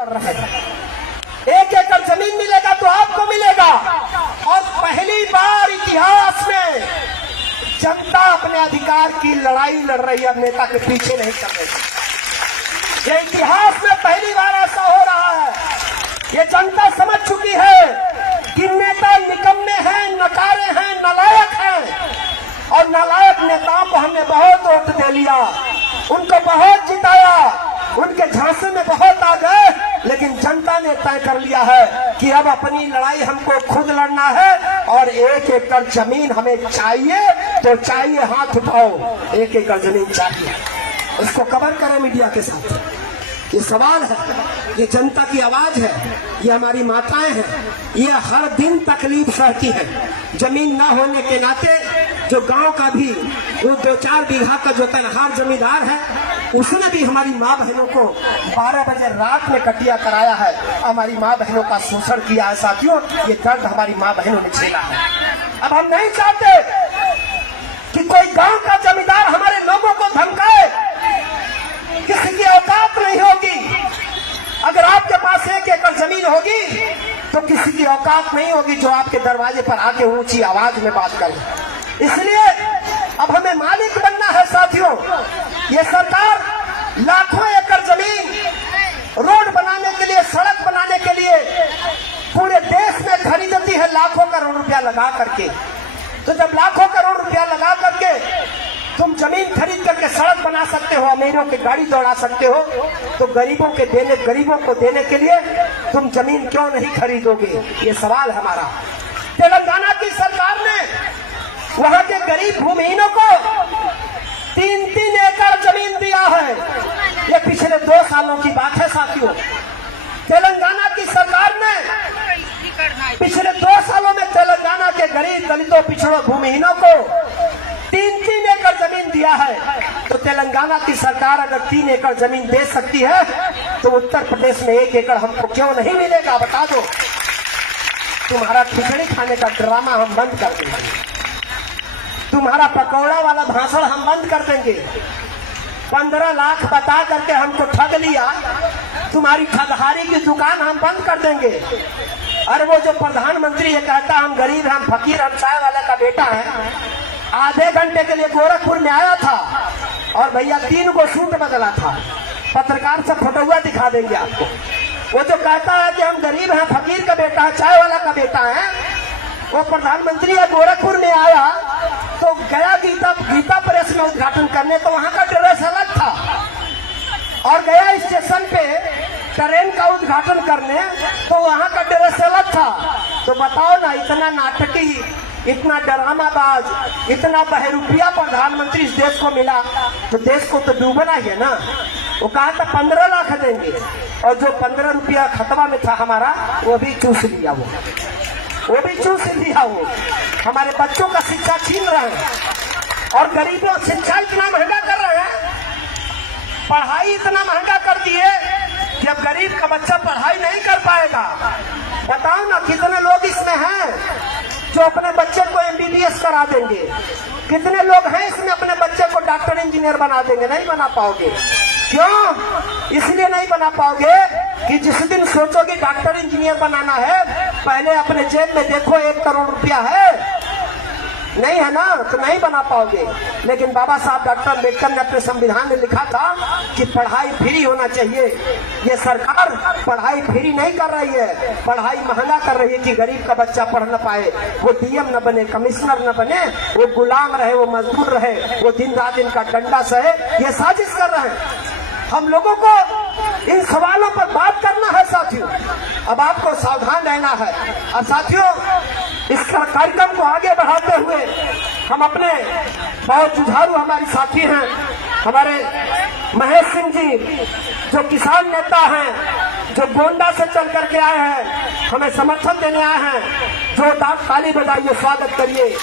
कर रहे हैं। 1 एकड़ जमीन मिलेगा तो आपको मिलेगा। और पहली बार इतिहास में जनता अपने अधिकार की लड़ाई लड़ रही है, नेता के पीछे नहीं चल रही। ये इतिहास में पहली बार ऐसा हो रहा है। ये जनता समझ चुकी है कि नेता निकम्मे हैं, नकारे हैं, नालायक हैं। और नालायक नेताओं को हमने बहुत वोट दे लिया, उनको बहुत जिताया, उनके झांसे में बहुत आ गए, लेकिन जनता ने तय कर लिया है कि अब अपनी लड़ाई हमको खुद लड़ना है। और 1 एकड़ जमीन हमें चाहिए तो चाहिए, हाथ उठाओ। 1 एकड़ जमीन चाहिए, उसको कवर करें मीडिया के साथ। ये सवाल है, ये जनता की आवाज है, ये हमारी माताएं हैं, ये हर दिन तकलीफ सहती है। जमीन न होने के नाते जो गांव का भी वो 2-4 बीघा का जो तनहार जमींदार है, उसने भी हमारी माँ बहनों को 12 बजे रात में कटिया कराया है, हमारी माँ बहनों का शोषण किया है। साथियों, ये दर्द हमारी माँ बहनों ने झेला है। अब हम नहीं चाहते कि कोई गांव का जमींदार हमारे लोगों को धमकाए। किसी की औकात नहीं होगी। अगर आपके पास 1 एकड़ जमीन होगी तो किसी की औकात नहीं होगी जो आपके दरवाजे पर आके ऊंची आवाज में बात करे। इसलिए अब हमें मालिक बनना है। साथियों, ये सरकार लाखों एकड़ जमीन रोड बनाने के लिए, सड़क बनाने के लिए पूरे देश में खरीदती है, लाखों करोड़ रुपया लगा करके। तो जब लाखों करोड़ रुपया लगा करके तुम जमीन खरीद करके सड़क बना सकते हो, अमीरों की गाड़ी दौड़ा सकते हो, तो गरीबों को देने के लिए तुम जमीन क्यों नहीं खरीदोगे? ये सवाल हमारा। तेलंगाना की सरकार ने वहां के गरीब भूमिहीनों को 3-3 एकड़ जमीन दिया है। ये पिछले 2 सालों की बात है साथियों। तेलंगाना की सरकार ने पिछले 2 सालों में तेलंगाना के गरीब, दलितों, पिछड़ों, भूमिहीनों को 3-3 एकड़ जमीन दिया है। तो तेलंगाना की सरकार अगर 3 एकड़ जमीन दे सकती है तो उत्तर प्रदेश में 1 एकड़ हमको क्यों नहीं मिलेगा? बता दो। तुम्हारा खिचड़ी खाने का ड्रामा हम बंद कर देंगे, तुम्हारा पकौड़ा वाला भाषण हम बंद कर देंगे। 15 लाख बता करके हमको ठग लिया, तुम्हारी ठगहारी की दुकान हम बंद कर देंगे। और वो जो प्रधानमंत्री ये कहता हम गरीब, हम फकीर, हम चाय वाले का बेटा है, आधे घंटे के लिए गोरखपुर में आया था और भैया 3 को सूट बदला था। पत्रकार से फोटोआ दिखा देंगे आपको। वो जो कहता है कि हम गरीब हैं, फकीर का बेटा है, चाय वाला का बेटा है, वो प्रधानमंत्री है गोरखपुर में आया तो गया गीता प्रेस में उद्घाटन करने, तो वहां का ड्रेस अलग था। और गया स्टेशन पे ट्रेन का उद्घाटन करने, तो वहां का ड्रेस अलग था। तो बताओ ना, इतना नाटकी, इतना ड्रामाबाज, इतना बहरूपिया प्रधानमंत्री इस देश को मिला तो देश को तो डूबना ही है ना। वो कहा था 15 लाख देंगे, और जो 15 रुपया खतवा में था हमारा, वो भी चूस लिया। वो भी चूस लिया। वो हमारे बच्चों का शिक्षा छीन रहे हैं। और गरीबों शिक्षा इतना महंगा कर रहे हैं, पढ़ाई इतना महंगा कर दिए कि अब गरीब का बच्चा पढ़ाई नहीं कर पाएगा। बताओ ना, कितने लोग इसमें हैं जो अपने बच्चे को MBBS करा देंगे? कितने लोग हैं इसमें अपने बच्चे को डॉक्टर, इंजीनियर बना देंगे? नहीं बना पाओगे। क्यों? इसलिए नहीं बना पाओगे कि जिस दिन सोचोगे डॉक्टर, इंजीनियर बनाना है, पहले अपने जेब में देखो 1 करोड़ रुपया है, नहीं है ना, तो नहीं बना पाओगे। लेकिन बाबा साहब डॉक्टर अम्बेडकर ने अपने संविधान में लिखा था कि पढ़ाई फ्री होना चाहिए। ये सरकार पढ़ाई फ्री नहीं कर रही है, पढ़ाई महंगा कर रही है कि गरीब का बच्चा पढ़ न पाए, वो DM न बने, कमिश्नर न बने, वो गुलाम रहे, वो मजदूर रहे, वो दिन रात इनका डंडा सहे। ये साजिश कर रहे हैं। हम लोगों को इन सवालों पर बात करना है साथियों। अब आपको सावधान रहना है। अब साथियों, इस कार्यक्रम को आगे बढ़ाते हुए हम अपने बहुत जुझारू हमारे साथी हैं, हमारे महेश सिंह जी, जो किसान नेता हैं, जो गोंडा से चल करके आए हैं, हमें समर्थन देने आए हैं, जोरदार ताली बजाइए, स्वागत करिए।